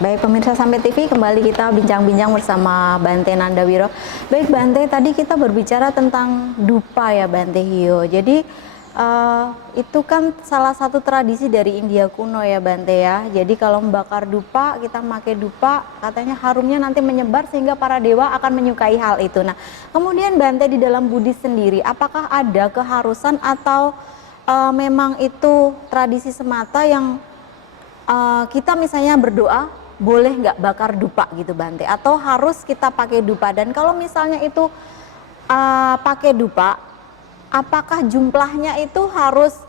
Baik pemirsa Sampai TV, kembali kita bincang-bincang bersama Bante Nandawiro. Baik Bante, tadi kita berbicara tentang dupa ya Bante Hio. Jadi itu kan salah satu tradisi dari India kuno ya Bante ya. Jadi kalau membakar dupa, kita pakai dupa, katanya harumnya nanti menyebar sehingga para dewa akan menyukai hal itu. Nah, kemudian Bante di dalam Buddhis sendiri, apakah ada keharusan atau memang itu tradisi semata yang kita misalnya berdoa boleh nggak bakar dupa gitu Bante, atau harus kita pakai dupa? Dan kalau misalnya itu pakai dupa, apakah jumlahnya itu harus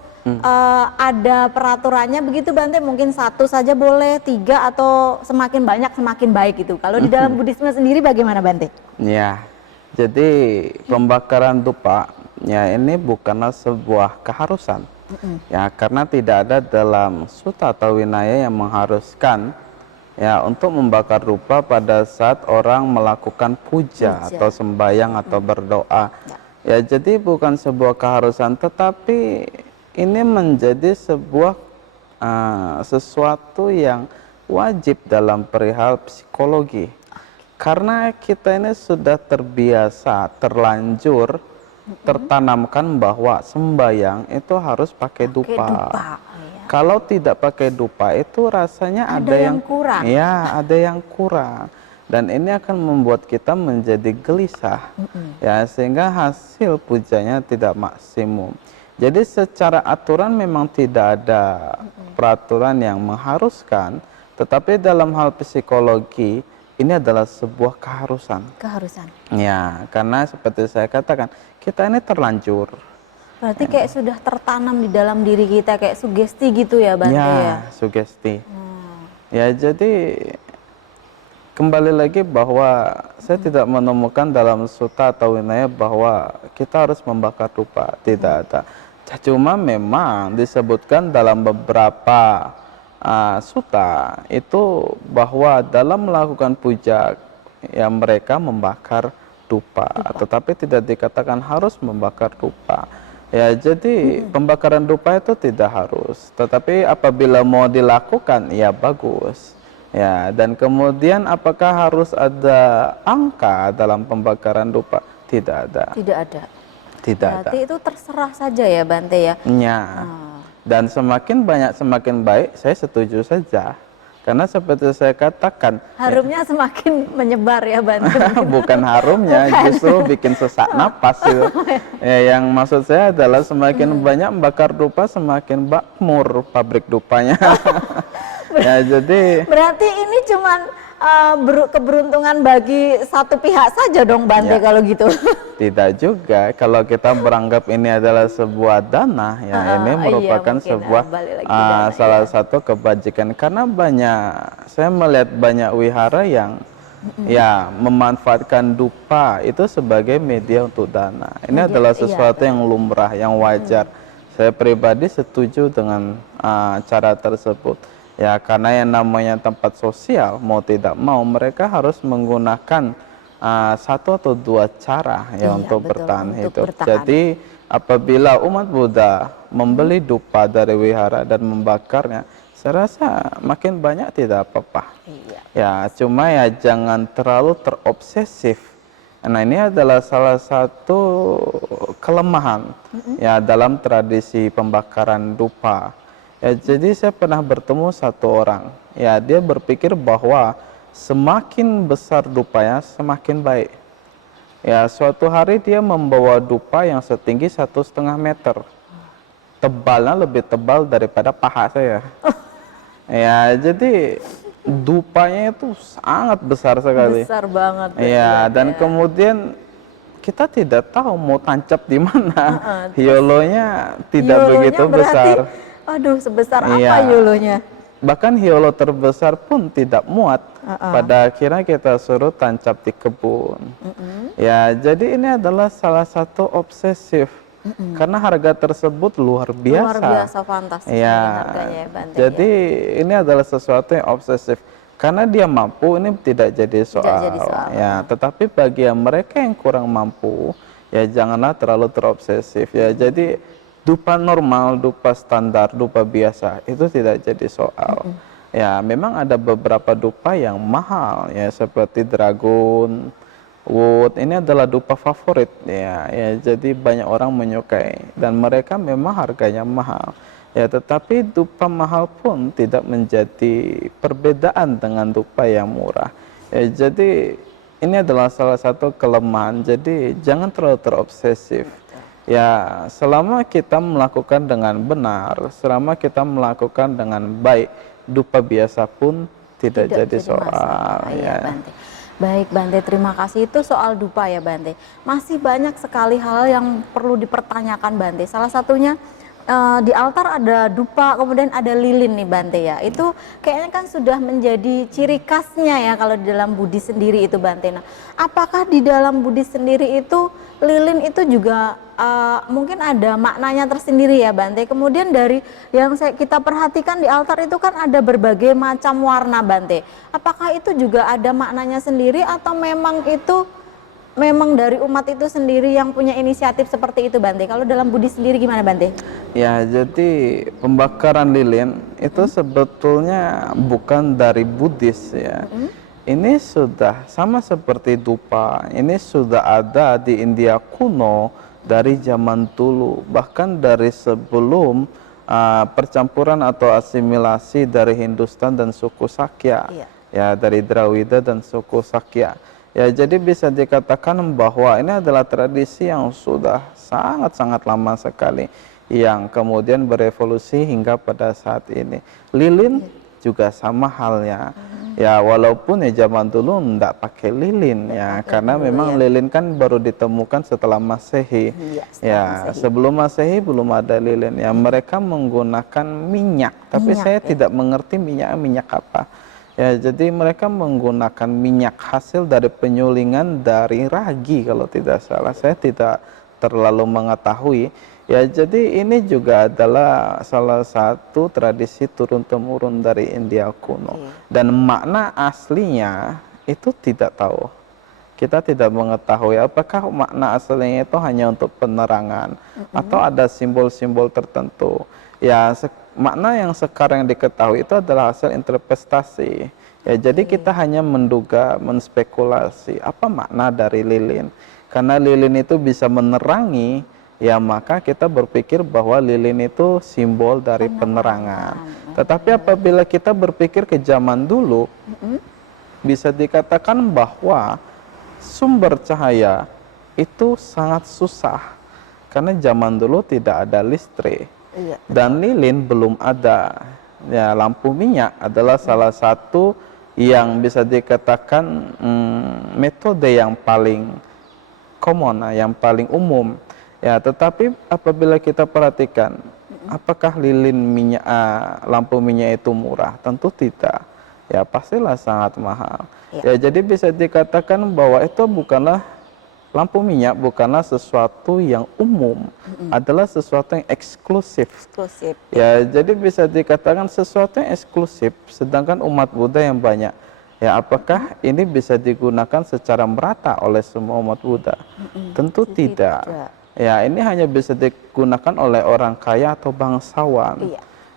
ada peraturannya begitu Bante? Mungkin satu saja boleh, 3, atau semakin banyak semakin baik gitu. Kalau di dalam Buddhisme sendiri bagaimana Bante? Ya, jadi pembakaran dupa ya ini bukanlah sebuah keharusan. Ya, karena tidak ada dalam sutta atau winaya yang mengharuskan ya untuk membakar dupa pada saat orang melakukan puja atau sembahyang atau berdoa. Ya, jadi bukan sebuah keharusan, tetapi ini menjadi sebuah sesuatu yang wajib dalam perihal psikologi. Karena kita ini sudah terbiasa, terlanjur tertanamkan bahwa sembahyang itu harus pakai dupa. Kalau tidak pakai dupa itu rasanya ada yang kurang. Ya, ada yang kurang. Dan ini akan membuat kita menjadi gelisah. Ya, sehingga hasil pujanya tidak maksimum. Jadi secara aturan memang tidak ada peraturan yang mengharuskan, tetapi dalam hal psikologi ini adalah sebuah keharusan. Ya, karena seperti saya katakan, kita ini terlanjur. Berarti kayak sudah tertanam di dalam diri kita, kayak sugesti gitu ya Bante ya? Ya, sugesti. Ya, jadi kembali lagi bahwa saya tidak menemukan dalam sutta atau winaya bahwa kita harus membakar dupa. Tidak ada. Cuma memang disebutkan dalam beberapa sutta itu bahwa dalam melakukan puja ya mereka membakar dupa, tetapi tidak dikatakan harus membakar dupa. Ya, jadi pembakaran dupa itu tidak harus, tetapi apabila mau dilakukan ya bagus. Ya, dan kemudian apakah harus ada angka dalam pembakaran dupa? Tidak ada. Tidak ada. Tidak Berarti ada. itu terserah saja ya Bante ya? Ya. Dan semakin banyak semakin baik, saya setuju saja. Karena seperti saya katakan, harumnya semakin menyebar ya Bante. bukan harumnya, justru bikin sesak napas itu. Ya, yang maksud saya adalah semakin banyak membakar dupa, semakin makmur pabrik dupanya. Ya, jadi berarti ini cuman keberuntungan bagi satu pihak saja dong Bante ya, kalau gitu. Tidak juga, kalau kita beranggap ini adalah sebuah dana ya, ini merupakan sebuah salah satu kebajikan. Karena saya melihat banyak wihara yang ya memanfaatkan dupa itu sebagai media untuk dana. Ini adalah sesuatu yang lumrah, yang wajar. Saya pribadi setuju dengan cara tersebut. Ya, karena yang namanya tempat sosial, mau tidak mau mereka harus menggunakan satu atau dua cara ya untuk bertahan hidup. Jadi apabila umat Buddha membeli dupa dari wihara dan membakarnya, saya rasa makin banyak tidak apa-apa. Ya, cuma ya jangan terlalu terobsesif. Nah, ini adalah salah satu kelemahan ya dalam tradisi pembakaran dupa. Ya, jadi saya pernah bertemu satu orang, ya dia berpikir bahwa semakin besar dupanya semakin baik. Ya, suatu hari dia membawa dupa yang setinggi 1,5 meter, tebalnya lebih tebal daripada paha saya. Ya, jadi dupanya itu sangat besar sekali. Besar banget. Ya, dan kemudian kita tidak tahu mau tancap di mana. Hiolonya tidak begitu besar. Aduh, sebesar apa yolonya? Bahkan hiolo terbesar pun tidak muat. Pada akhirnya kita suruh tancap di kebun. Ya, jadi ini adalah salah satu obsesif. Karena harga tersebut luar biasa. Luar biasa, fantastis harganya ya Bante. Jadi ini adalah sesuatu yang obsesif. Karena dia mampu, ini tidak jadi soal. Ya, tetapi bagi mereka yang kurang mampu, ya janganlah terlalu terobsesif. Ya, jadi dupa normal, dupa standar, dupa biasa itu tidak jadi soal. Ya, memang ada beberapa dupa yang mahal ya seperti dragon, wood. Ini adalah dupa favorit ya. Ya, jadi banyak orang menyukai dan mereka memang harganya mahal. Ya, tetapi dupa mahal pun tidak menjadi perbedaan dengan dupa yang murah. Ya, jadi ini adalah salah satu kelemahan. Jadi jangan terlalu terobsesif. Ya, selama kita melakukan dengan benar, selama kita melakukan dengan baik, dupa biasa pun tidak jadi soal masalah. Iya, ya. Bante. Baik Bante, terima kasih. Itu soal dupa ya Bante. Masih banyak sekali hal yang perlu dipertanyakan Bante. Salah satunya di altar ada dupa, kemudian ada lilin nih Bante ya. Itu kayaknya kan sudah menjadi ciri khasnya ya kalau di dalam Buddhis sendiri itu Bante. Nah, apakah di dalam Buddhis sendiri itu lilin itu juga mungkin ada maknanya tersendiri ya Bante. Kemudian dari yang kita perhatikan di altar itu kan ada berbagai macam warna Bante. Apakah itu juga ada maknanya sendiri atau memang itu memang dari umat itu sendiri yang punya inisiatif seperti itu Bante? Kalau dalam Buddhis sendiri gimana Bante? Ya, jadi pembakaran lilin itu sebetulnya bukan dari Buddhis ya. Ini sudah sama seperti dupa. Ini sudah ada di India kuno dari zaman dulu, bahkan dari sebelum percampuran atau asimilasi dari Hindustan dan suku Sakya. Iya. Ya, dari Drawida dan suku Sakya. Ya, jadi bisa dikatakan bahwa ini adalah tradisi yang sudah sangat-sangat lama sekali, yang kemudian berevolusi hingga pada saat ini. Lilin juga sama halnya. Ya, walaupun ya zaman dulu enggak pakai lilin ya, karena memang lilin kan baru ditemukan setelah Masehi. Ya, sebelum Masehi belum ada lilin. Ya, mereka menggunakan minyak, tapi saya tidak mengerti minyak apa. Ya, jadi mereka menggunakan minyak hasil dari penyulingan dari ragi kalau tidak salah. Saya tidak terlalu mengetahui. Ya, jadi ini juga adalah salah satu tradisi turun-temurun dari India kuno. Dan makna aslinya itu tidak tahu. Kita tidak mengetahui apakah makna aslinya itu hanya untuk penerangan atau ada simbol-simbol tertentu. Ya, makna yang sekarang diketahui itu adalah hasil interpretasi. Ya, jadi kita hanya menduga, menspekulasi apa makna dari lilin. Karena lilin itu bisa menerangi, ya maka kita berpikir bahwa lilin itu simbol dari penerangan. Tetapi apabila kita berpikir ke zaman dulu, bisa dikatakan bahwa sumber cahaya itu sangat susah. Karena zaman dulu tidak ada listrik. Dan lilin belum ada. Ya, lampu minyak adalah salah satu yang bisa dikatakan metode yang paling common, yang paling umum. Ya, tetapi apabila kita perhatikan, apakah lilin minyak, lampu minyak itu murah? Tentu tidak. Ya, pastilah sangat mahal. Ya, jadi bisa dikatakan bahwa itu bukanlah lampu minyak, bukanlah sesuatu yang umum, adalah sesuatu yang eksklusif. Ya, jadi bisa dikatakan sesuatu yang eksklusif, sedangkan umat Buddha yang banyak. Ya, apakah ini bisa digunakan secara merata oleh semua umat Buddha? Tentu tidak. Ya, ini hanya bisa digunakan oleh orang kaya atau bangsawan.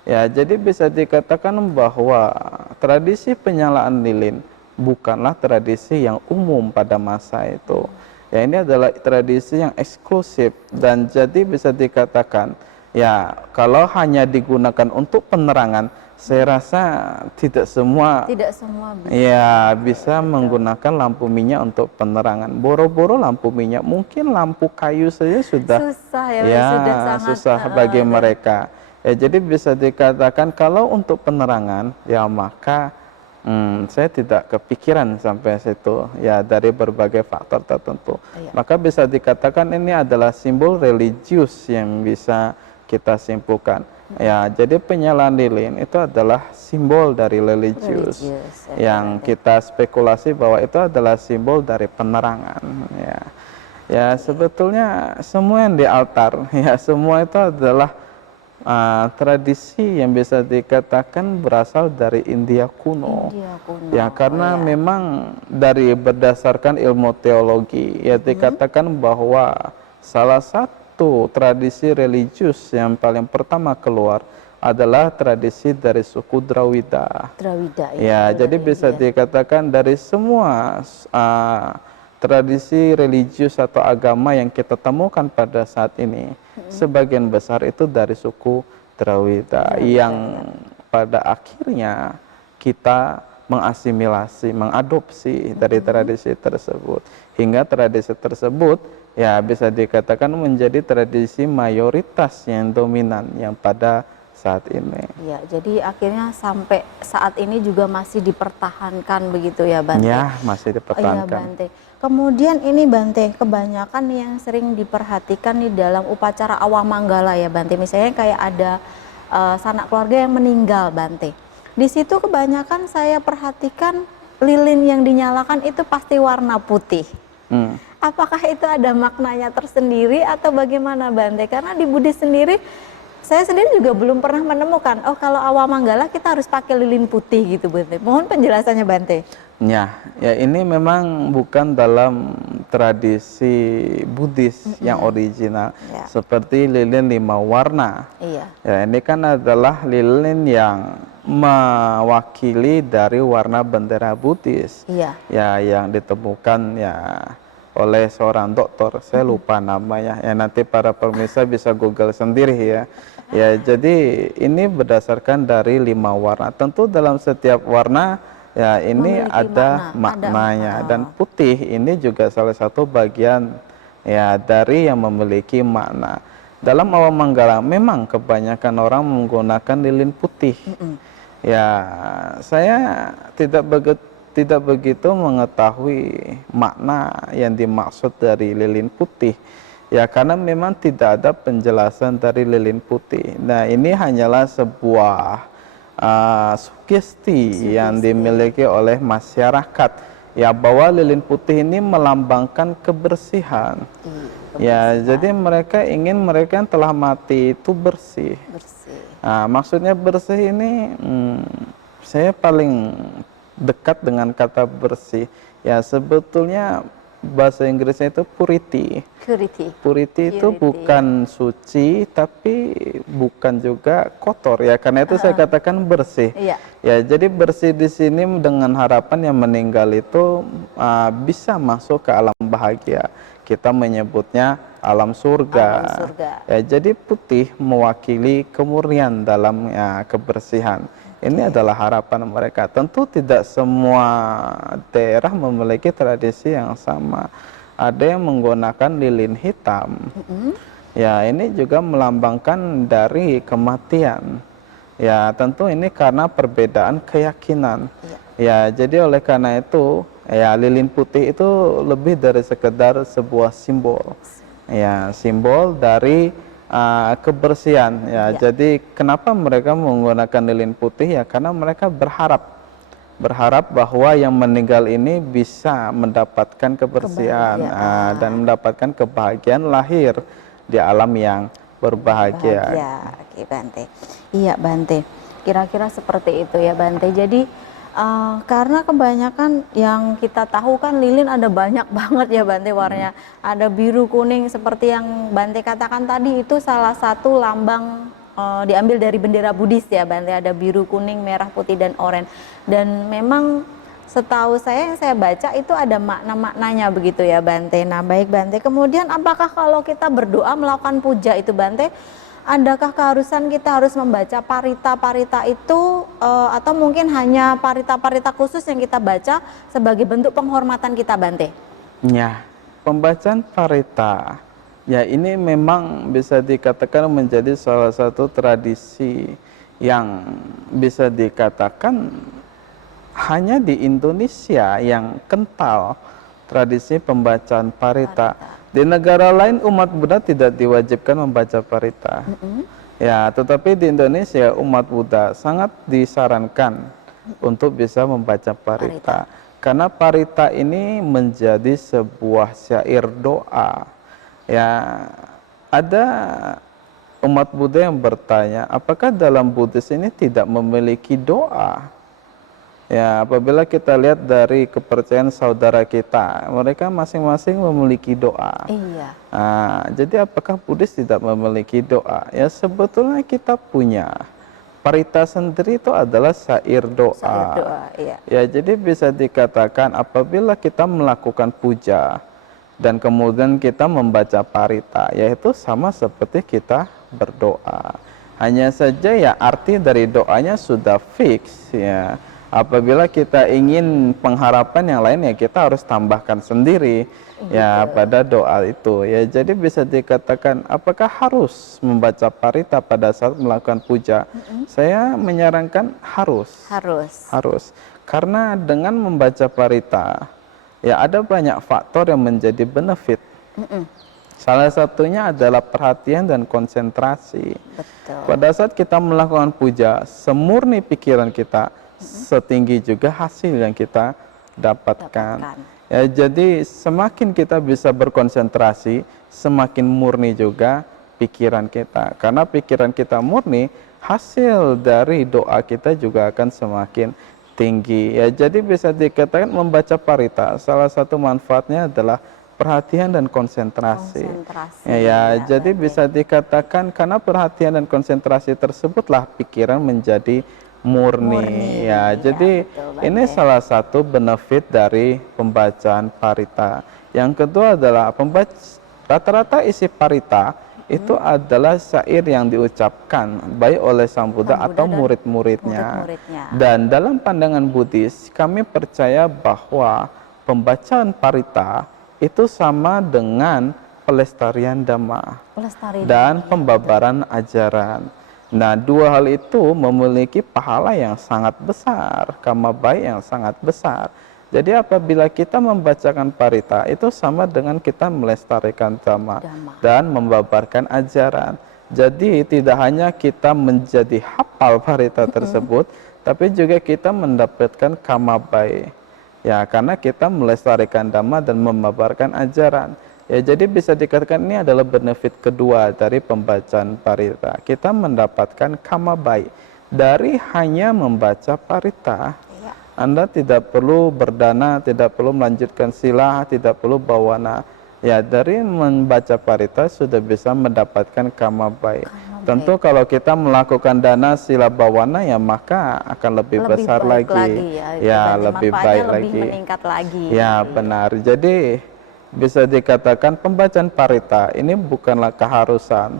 Ya, jadi bisa dikatakan bahwa tradisi penyalaan lilin bukanlah tradisi yang umum pada masa itu. Ya, ini adalah tradisi yang eksklusif dan jadi bisa dikatakan ya kalau hanya digunakan untuk penerangan, saya rasa tidak semua bisa menggunakan lampu minyak untuk penerangan. Boro-boro lampu minyak, mungkin lampu kayu saja sudah susah bagi mereka. Ya, jadi bisa dikatakan kalau untuk penerangan ya maka saya tidak kepikiran sampai situ ya dari berbagai faktor tertentu. Maka bisa dikatakan ini adalah simbol religius yang bisa kita simpulkan. Ya, jadi penyalaan lilin itu adalah simbol dari religius yang kita spekulasi bahwa itu adalah simbol dari penerangan. Ya, ya sebetulnya semua yang di altar ya semua itu adalah tradisi yang bisa dikatakan berasal dari India kuno. Ya, karena memang dari berdasarkan ilmu teologi ya dikatakan bahwa salah satu tradisi religius yang paling pertama keluar adalah tradisi dari suku Drawida. Drawida Ya, jadi bisa dikatakan dari semua tradisi religius atau agama yang kita temukan pada saat ini, sebagian besar itu dari suku Drawida yang pada akhirnya kita mengasimilasi, mengadopsi dari tradisi tersebut, hingga tradisi tersebut ya bisa dikatakan menjadi tradisi mayoritas yang dominan yang pada saat ini. Ya, jadi akhirnya sampai saat ini juga masih dipertahankan begitu ya Bante? Ya, masih dipertahankan. Iya Bante. Kemudian ini Bante, kebanyakan yang sering diperhatikan di dalam upacara Awamanggala ya Bante, misalnya kayak ada sanak keluarga yang meninggal Bante. Di situ kebanyakan saya perhatikan lilin yang dinyalakan itu pasti warna putih. Apakah itu ada maknanya tersendiri atau bagaimana Bante? Karena di Buddhis sendiri, saya sendiri juga belum pernah menemukan, oh kalau Awamanggala kita harus pakai lilin putih gitu Bante. Mohon penjelasannya Bante. Ya ini memang bukan dalam tradisi Buddhis yang original, seperti lilin 5 warna. Ya, ini kan adalah lilin yang mewakili dari warna bendera Buddhis. Ya, yang ditemukan ya oleh seorang dokter, saya lupa namanya. Ya nanti para pemirsa bisa Google sendiri ya. Ya, jadi ini berdasarkan dari 5 warna. Tentu dalam setiap warna ya ini ada maknanya, dan putih ini juga salah satu bagian ya dari yang memiliki makna. Dalam Awamanggala memang kebanyakan orang menggunakan lilin putih. Ya, saya tidak begitu mengetahui makna yang dimaksud dari lilin putih. Ya, karena memang tidak ada penjelasan dari lilin putih. Nah, ini hanyalah sebuah sugesti yang dimiliki oleh masyarakat. Ya, bahwa lilin putih ini melambangkan kebersihan. Ya, jadi mereka ingin mereka yang telah mati itu bersih. Nah, maksudnya bersih ini, saya paling dekat dengan kata bersih. Ya, sebetulnya bahasa Inggrisnya itu purity. Purity itu bukan suci, tapi bukan juga kotor ya. Karena itu saya katakan bersih. Ya, jadi bersih di sini dengan harapan yang meninggal itu bisa masuk ke alam bahagia. Kita menyebutnya alam surga. Ya, jadi putih mewakili kemurnian dalam kebersihan. Ini adalah harapan mereka. Tentu tidak semua daerah memiliki tradisi yang sama. Ada yang menggunakan lilin hitam. Ya, ini juga melambangkan dari kematian. Ya, tentu ini karena perbedaan keyakinan. Ya, jadi oleh karena itu, ya lilin putih itu lebih dari sekedar sebuah simbol. Ya, simbol dari kebersihan ya. Jadi kenapa mereka menggunakan lilin putih ya, karena mereka berharap bahwa yang meninggal ini bisa mendapatkan kebersihan dan mendapatkan kebahagiaan lahir di alam yang berbahagia. Oke, Bante. Iya Bante, kira-kira seperti itu ya Bante. Jadi karena kebanyakan yang kita tahu kan lilin ada banyak banget ya Bante warnanya. Ada biru, kuning, seperti yang Bante katakan tadi, itu salah satu lambang diambil dari bendera Buddhis ya Bante. Ada biru, kuning, merah, putih, dan oranye. Dan memang setahu saya yang saya baca itu ada makna-maknanya begitu ya Bante. Nah baik Bante, kemudian apakah kalau kita berdoa melakukan puja itu Bante, adakah keharusan kita harus membaca parita-parita itu atau mungkin hanya parita-parita khusus yang kita baca sebagai bentuk penghormatan kita Bante? Ya, pembacaan parita ya ini memang bisa dikatakan menjadi salah satu tradisi yang bisa dikatakan hanya di Indonesia yang kental tradisi pembacaan parita. Di negara lain umat Buddha tidak diwajibkan membaca parita. Ya, tetapi di Indonesia umat Buddha sangat disarankan untuk bisa membaca parita. Karena parita ini menjadi sebuah syair doa. Ya, ada umat Buddha yang bertanya, apakah dalam Buddhis ini tidak memiliki doa? Ya, apabila kita lihat dari kepercayaan saudara kita, mereka masing-masing memiliki doa. Jadi apakah Buddhis tidak memiliki doa? Ya sebetulnya kita punya. Parita sendiri itu adalah syair doa. Syair doa, iya. Ya, jadi bisa dikatakan apabila kita melakukan puja dan kemudian kita membaca parita, yaitu sama seperti kita berdoa. Hanya saja ya arti dari doanya sudah fix ya. Apabila kita ingin pengharapan yang lain ya kita harus tambahkan sendiri ya pada doa itu ya. Jadi bisa dikatakan apakah harus membaca parita pada saat melakukan puja? Saya menyarankan harus. Harus. Karena dengan membaca parita ya ada banyak faktor yang menjadi benefit. Salah satunya adalah perhatian dan konsentrasi. Betul. Pada saat kita melakukan puja, semurni pikiran kita, setinggi juga hasil yang kita dapatkan. Ya, jadi semakin kita bisa berkonsentrasi, semakin murni juga pikiran kita. Karena pikiran kita murni, hasil dari doa kita juga akan semakin tinggi. Ya, jadi bisa dikatakan membaca parita, salah satu manfaatnya adalah perhatian dan konsentrasi. Ya, jadi bisa dikatakan karena perhatian dan konsentrasi tersebutlah pikiran menjadi murni. Ya, jadi ini salah satu benefit dari pembacaan parita. Yang kedua adalah rata-rata isi parita itu adalah syair yang diucapkan baik oleh Sang Buddha atau murid-muridnya. Dan dalam pandangan Buddhis, kami percaya bahwa pembacaan parita itu sama dengan pelestarian dhamma dan pembabaran ajaran. Nah, dua hal itu memiliki pahala yang sangat besar, karma baik yang sangat besar. Jadi apabila kita membacakan parita, itu sama dengan kita melestarikan dhamma dan membabarkan ajaran. Jadi tidak hanya kita menjadi hafal parita tersebut, tapi juga kita mendapatkan karma baik. Ya, karena kita melestarikan dhamma dan membabarkan ajaran. Ya, jadi bisa dikatakan ini adalah benefit kedua dari pembacaan parita. Kita mendapatkan karma baik dari hanya membaca parita. Anda tidak perlu berdana, tidak perlu melanjutkan sila, tidak perlu bawana. Ya, dari membaca parita sudah bisa mendapatkan karma baik. Tentu kalau kita melakukan dana sila bawana ya maka akan lebih besar lagi. Ya, lebih baik lagi. Meningkat lagi. Ya, benar. Jadi bisa dikatakan pembacaan parita ini bukanlah keharusan,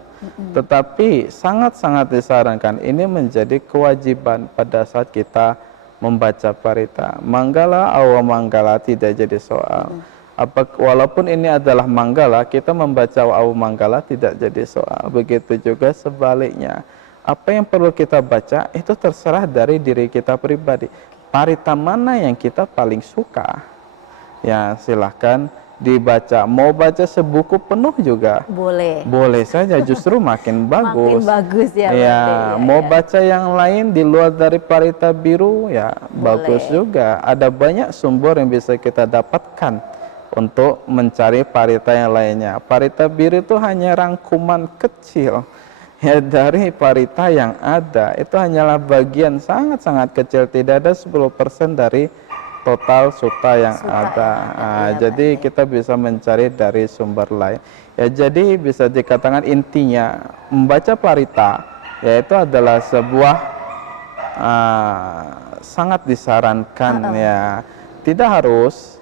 tetapi sangat-sangat disarankan. Ini menjadi kewajiban pada saat kita membaca parita. Manggala awa manggala tidak jadi soal. Walaupun ini adalah manggala, kita membaca awa manggala tidak jadi soal. Begitu juga sebaliknya. Apa yang perlu kita baca itu terserah dari diri kita pribadi. Parita mana yang kita paling suka? Ya, silahkan dibaca. Mau baca sebuku penuh juga boleh saja, justru makin bagus. Makin bagus ya. Ya, mau baca yang lain di luar dari parita biru ya bagus juga. Ada banyak sumber yang bisa kita dapatkan untuk mencari parita yang lainnya. Parita biru itu hanya rangkuman kecil ya dari parita yang ada. Itu hanyalah bagian sangat-sangat kecil, tidak ada 10% dari total sutta yang ada. Jadi kita bisa mencari dari sumber lain. Ya, jadi bisa dikatakan intinya membaca parita yaitu adalah sebuah sangat disarankan ya. Tidak harus,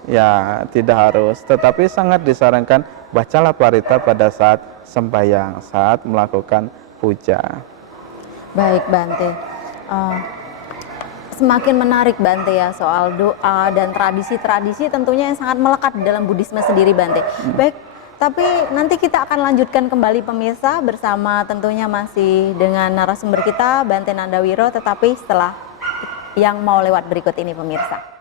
tetapi sangat disarankan bacalah parita pada saat sembahyang, saat melakukan puja. Baik, Bante. Semakin menarik, Bante, ya, soal doa dan tradisi-tradisi tentunya yang sangat melekat dalam Buddhisme sendiri, Bante. Baik, tapi nanti kita akan lanjutkan kembali pemirsa bersama tentunya masih dengan narasumber kita Bante Nandawiro, tetapi setelah yang mau lewat berikut ini, pemirsa.